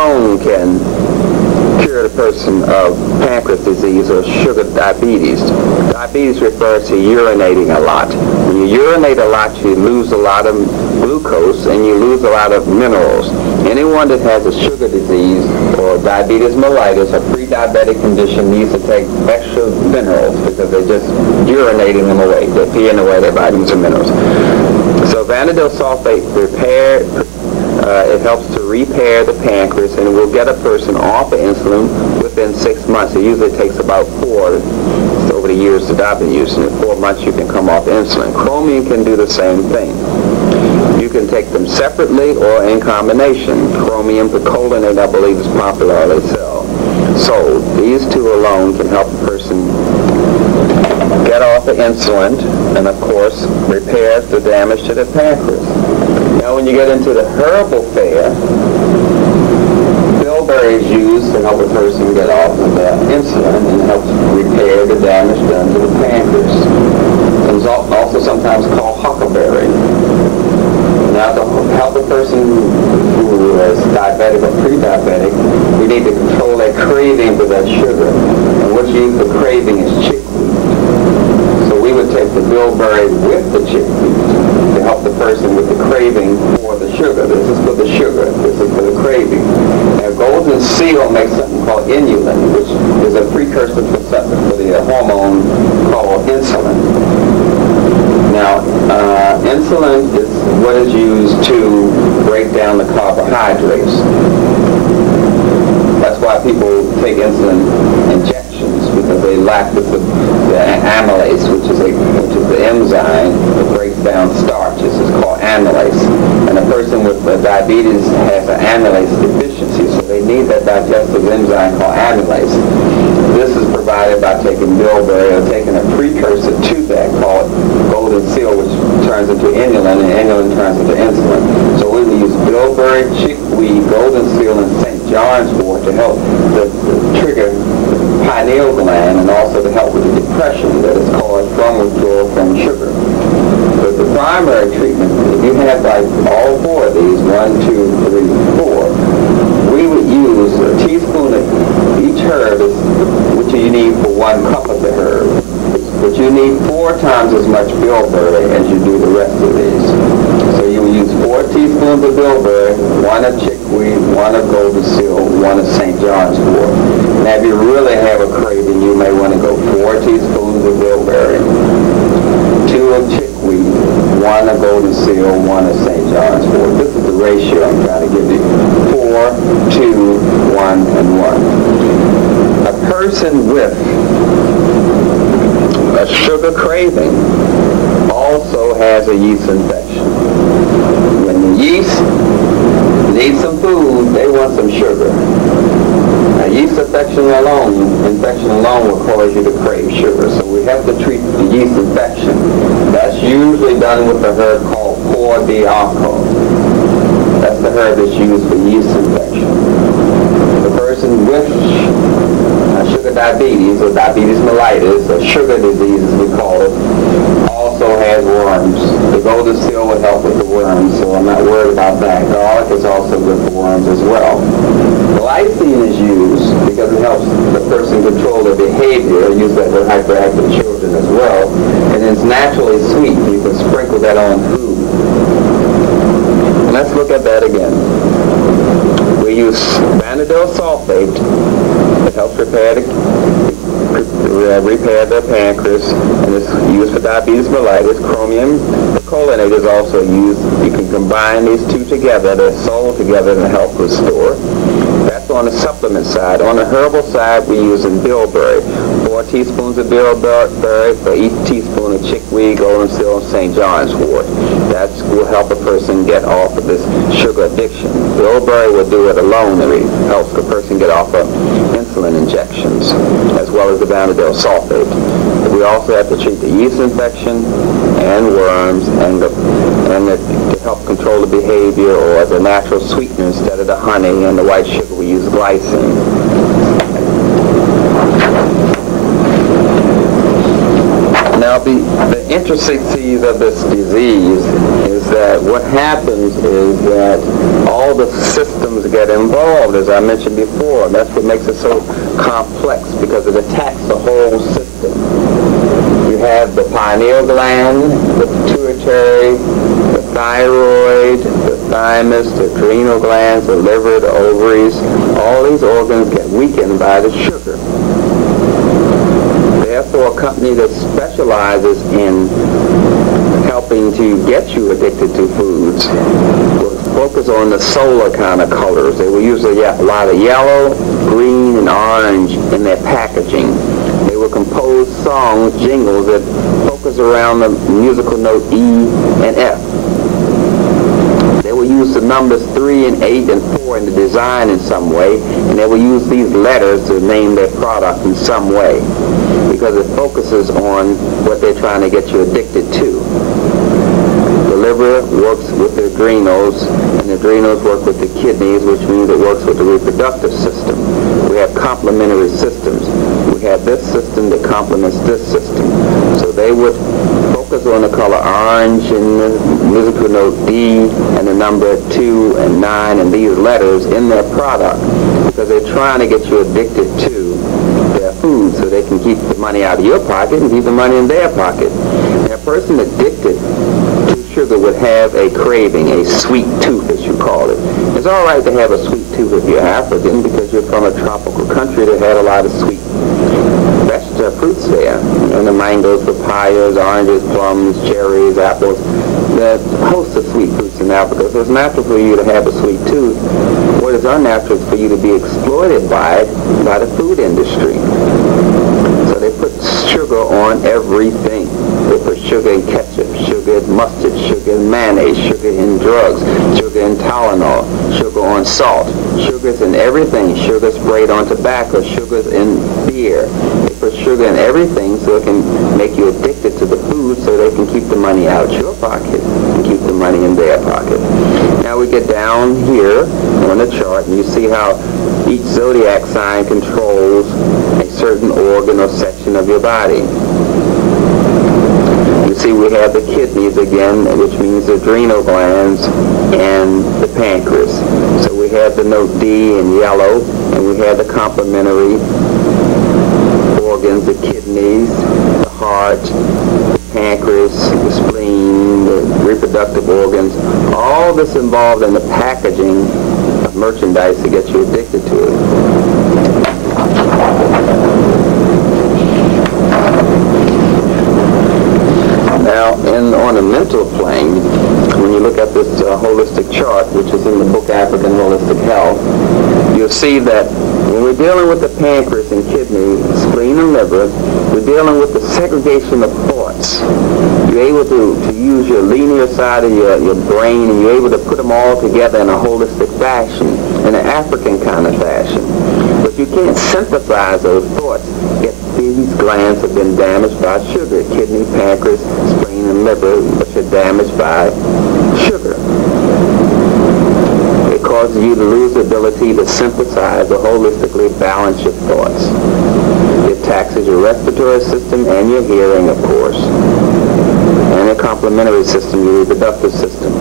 alone can cure the person of pancreas disease or sugar diabetes. Diabetes refers to urinating a lot. When you urinate a lot, you lose a lot of glucose and you lose a lot of minerals. Anyone that has a sugar disease or diabetes mellitus, a pre-diabetic condition, needs to take extra minerals because they're just urinating them away. They're peeing away their vitamins and minerals. So vanadyl sulfate it helps to repair the pancreas and will get a person off of insulin within 6 months. It usually takes about 4 over the years that I've been using it. 4 months you can come off insulin. Chromium can do the same thing. You can take them separately or in combination. Chromium picolinate, I believe, is popularly sold. These two alone can help a person get off of insulin and, of course, repair the damage to the pancreas. Now, when you get into the herbal fare, bilberry is used to help a person get off of insulin and helps repair the damage done to the pancreas. It's also sometimes called huckleberry. Now, to help a person who is diabetic or pre-diabetic, we need to control their craving for that sugar. And what's used for craving is chickweed. So we would take the bilberry with the chickweed to help the person with the craving for the sugar. This is for the sugar. This is for the craving. Now, golden seal makes something called inulin, which is a precursor for the hormone called insulin. Now, insulin is what is used to break down the carbohydrates. That's why people take insulin injections, because they lack the amylase, which is the enzyme that breaks down starches. It's called amylase. And a person with diabetes has an amylase deficiency, so they need that digestive enzyme called amylase. This is provided by taking bilberry or taking a precursor to that called golden seal, which turns into inulin, and inulin turns into insulin. So we will use bilberry, chickweed, golden seal, and St. John's wort to help trigger the pineal gland and also to help with the depression that is caused from withdrawal from sugar. But the primary treatment, if you have like all 4 of these, 1, 2, 3, 4, we would use a teaspoon of each herb, which you need for 1 cup of the herb. But you need 4 times as much bilberry as you do the rest of these. So you will use 4 teaspoons of bilberry, 1 of chickweed, 1 of golden seal, 1 of St. John's wort. Now if you really have a craving, you may want to go 4 teaspoons of bilberry, 2 of chickweed, 1 of golden seal, 1 of St. John's wort. This is the ratio I'm trying to give you. 4, 2, 1, and 1. A person with a sugar craving also has a yeast infection. When the yeast needs some food, they want some sugar. Now, yeast infection alone will cause you to crave sugar. So we have to treat the yeast infection. That's usually done with a herb called 4-D-Arco. That's the herb that's used for yeast infection. The person with sugar diabetes or diabetes mellitus or sugar disease as we call it also has worms. The golden seal would help with the worms, so I'm not worried about that. Garlic is also good for worms as well. Glycine is used because it helps the person control their behavior. I use that with hyperactive children as well. And it's naturally sweet. You can sprinkle that on food. And let's look at that again. We use vanadyl sulfate. It helps repair the pancreas, and it's used for diabetes mellitus. Chromium picolinate is also used. You can combine these two together. They're sold together to help restore. That's on the supplement side. On the herbal side, we're using bilberry. 4 teaspoons of bilberry for each teaspoon of chickweed, golden seal, and St. John's wort. That will help a person get off of this sugar addiction. Bilberry will do it alone. It helps the person get off of insulin injections, as well as the vanadyl sulfate. But we also have to treat the yeast infection and worms and to help control the behavior, or as a natural sweetener instead of the honey and the white sugar, we use glycine. Now, the intricacies of this disease is that what happens is that all the systems get involved, as I mentioned before. That's what makes it so complex, because it attacks the whole system. You have the pineal gland, the pituitary, the thyroid, the thymus, the adrenal glands, the liver, the ovaries. All these organs get weakened by the sugar. Therefore, a company that specializes in helping to get you addicted to foods will focus on the solar kind of colors. They will use a lot of yellow, green, and orange in their packaging. They will compose songs, jingles that focus around the musical note E and F. They will use the numbers 3 and 8 and 4 in the design in some way, and they will use these letters to name their product in some way, because it focuses on what they're trying to get you addicted to. The liver works with the adrenals, and the adrenals work with the kidneys, which means it works with the reproductive system. We have complementary systems. We have this system that complements this system. So they would focus on the color orange and the musical note D and the number 2 and 9 and these letters in their product, because they're trying to get you addicted to their food so they can keep the money out of your pocket and keep the money in their pocket. And a person addicted to sugar would have a craving, a sweet tooth, as you call it. It's all right to have a sweet tooth if you're African, because you're from a tropical country that had a lot of sweet fruits there. And the mangoes, papayas, oranges, plums, cherries, apples. There's a host of sweet fruits in Africa. So it's natural for you to have a sweet tooth. What is unnatural is for you to be exploited by the food industry. So they put sugar on everything. They put sugar in ketchup, sugar in mustard, sugar in mayonnaise, sugar in drugs, sugar in Tylenol, sugar on salt. Sugar's in everything. Sugar sprayed on tobacco, sugar's in beer. They put sugar in everything so it can make you addicted to the food so they can keep the money out your pocket and keep the money in their pocket. Now we get down here on the chart and you see how each zodiac sign controls a certain organ or section of your body. You see we have the kidneys again, which means the adrenal glands, and the pancreas. So we have the note D in yellow, and we have the complementary organs, the kidneys, the heart, the pancreas, the spleen, the reproductive organs. All this involved in the packaging of merchandise to get you addicted to it. Now, on a mental plane, when you look at this holistic chart, which is in the book African Holistic Health, you'll see that when we're dealing with the pancreas and kidney, spleen and liver, we're dealing with the segregation of thoughts. You're able to use your linear side of your brain, and you're able to put them all together in a holistic fashion, in an African kind of fashion. But you can't synthesize those thoughts, yet these glands have been damaged by sugar. Kidney, pancreas, spleen, and liver, which are damaged by sugar. It causes you to lose the ability to synthesize or holistically balance your thoughts. It taxes your respiratory system and your hearing, of course, and your complementary system, your reproductive system.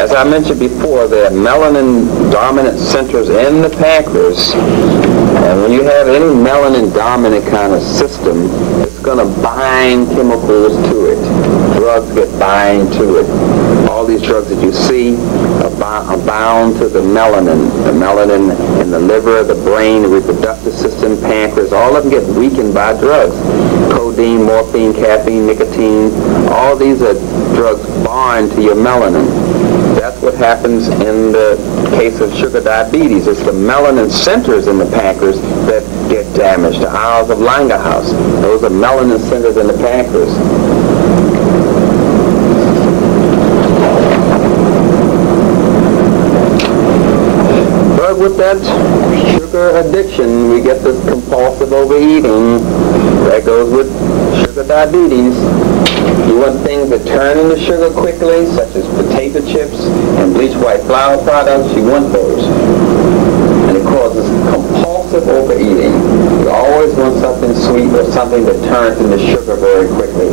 As I mentioned before, there are melanin-dominant centers in the pancreas, and when you have any melanin-dominant kind of system, it's going to bind chemicals to it. Drugs get bind to it. All these drugs that you see are bound to the melanin. The melanin in the liver, the brain, the reproductive system, pancreas, all of them get weakened by drugs. Codeine, morphine, caffeine, nicotine, all these are drugs bind to your melanin. That's what happens in the case of sugar diabetes. It's the melanin centers in the pancreas that get damaged. The Isles of Langerhans, those are melanin centers in the pancreas. But with that sugar addiction, we get this compulsive overeating that goes with sugar diabetes. You want things that turn into sugar quickly, such as potato chips and bleached white flour products. You want those. And it causes compulsive overeating. You always want something sweet or something that turns into sugar very quickly,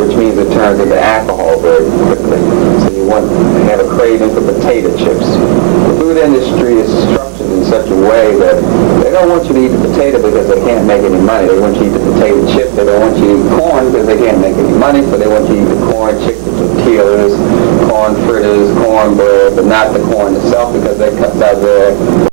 which means it turns into alcohol very quickly. So you want to have a craving for potato chips. The food industry is structured in such a way that they don't want you to eat the potato because they can't make any money. They want you to eat the potato chip. They don't want you to eat corn because they can't make any money, so they want you to eat the corn, chicken tortillas, corn fritters, cornbread, but not the corn itself because they cut out their